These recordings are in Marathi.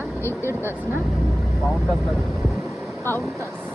एक दीड तास ना? पाऊण तास पाऊण तास.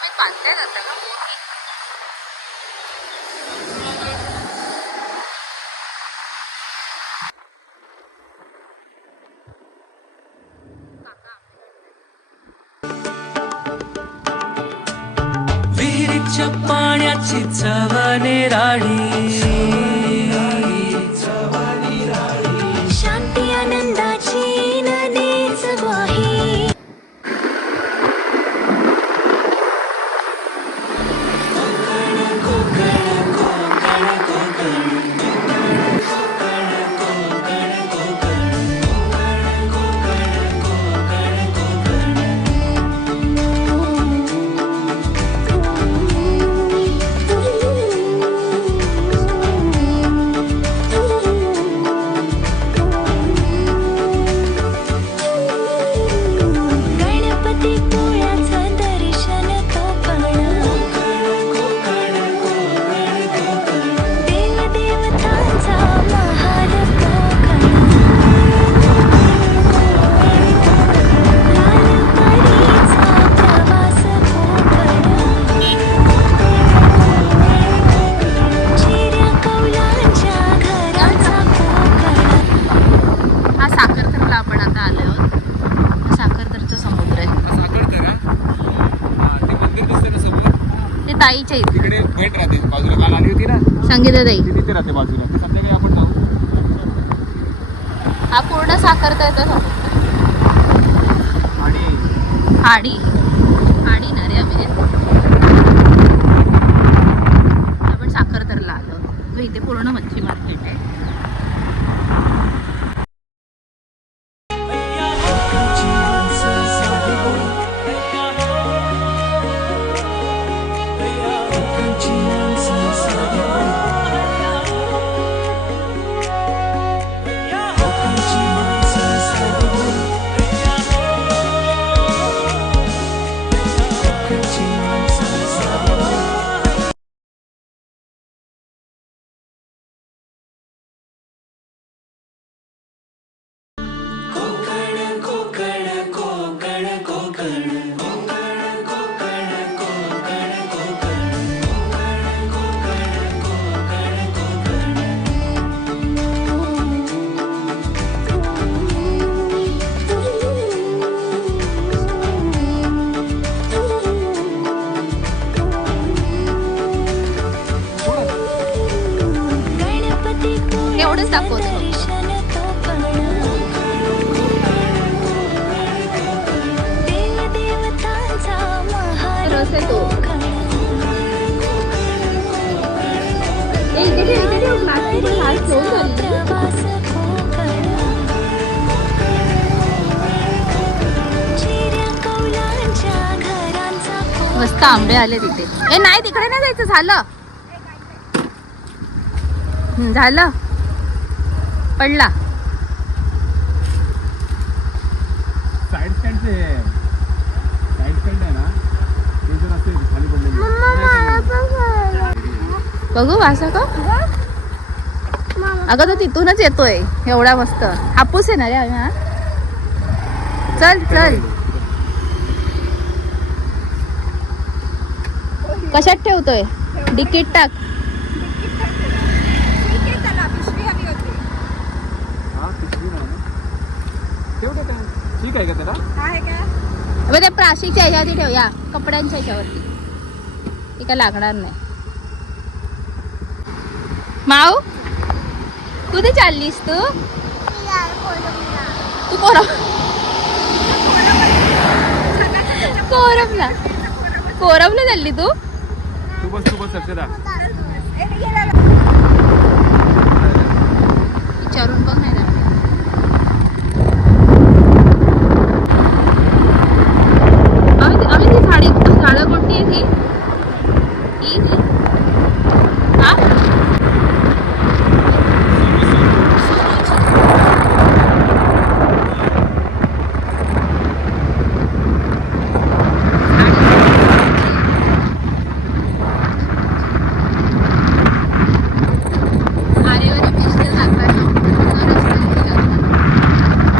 आम्ही बांधल्या जातं का ताईच्या इथे. तिकडे गेट राहते बाजूला. काल आली होती ना? सांगितलं ताई. ती तिथे राहते बाजूला. संध्याकाळी आपण जाऊ. हा पूर्ण साखरतरचा समुद्र आणि खाडी खाडी ना रे आम्ही. मस्त आंबे आले तिथे. ए नाही तिकडे नाही जायचं झालं. झालं. पडला. बघू वासा का? अगं तो तिथूनच येतोय. एवढा मस्त. हापूस आहे ना रे हा? चल चल. कशात ठेवतोय? डिकीट टाक. हा ठीक आहे का त्याला? अबे त्या प्राशीच्या ह्याच्यावरती ठेव या कपड्यांच्या ह्याच्यावरती ते काय लागणार नाही. माऊ कुठे चाललीस तू? तू कोरम कोरमला कोरमला चालली तू? तू बस तू बस अक्षदा विचारून बघ नाही त्याला. आम्ही आम्ही ती साडी झाडं कोणती आहे ती ही ती? हा? आरेवारी beach ला जाताना पूर्ण रस्त्याने जातात.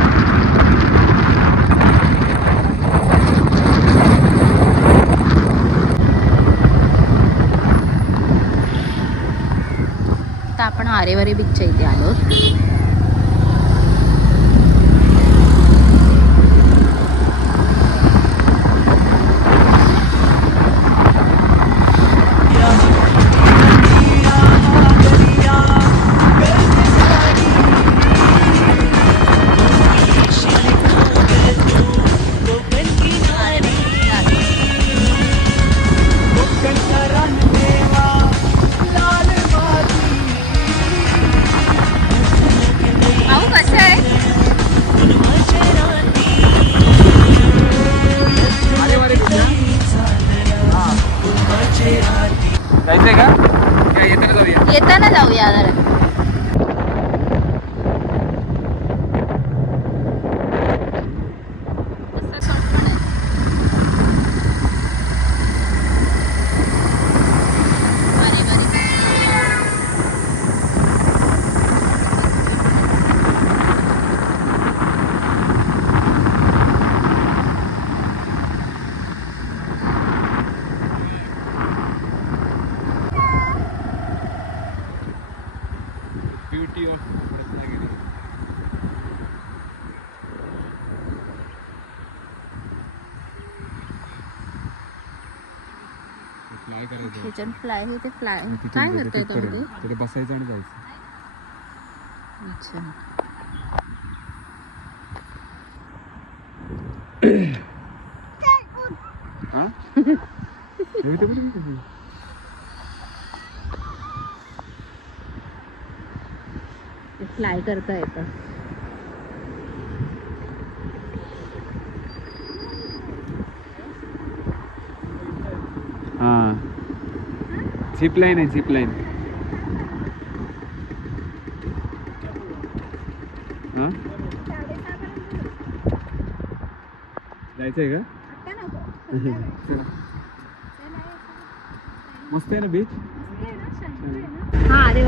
आता आपण आरेवारी बीचच्या इथे आलो. todavía. Y está la laudeadora. ह्याच्यात फ्लाय होते फ्लाय तिथून काय करताय. तुम्ही तिथे बसायचं आणि जायचं. अच्छा. हा. फ्लाय करता येतं हा झिप लाईन आहे झिप लाईन हा? जायचंय का? मस्त आहे ना बीच हा अरे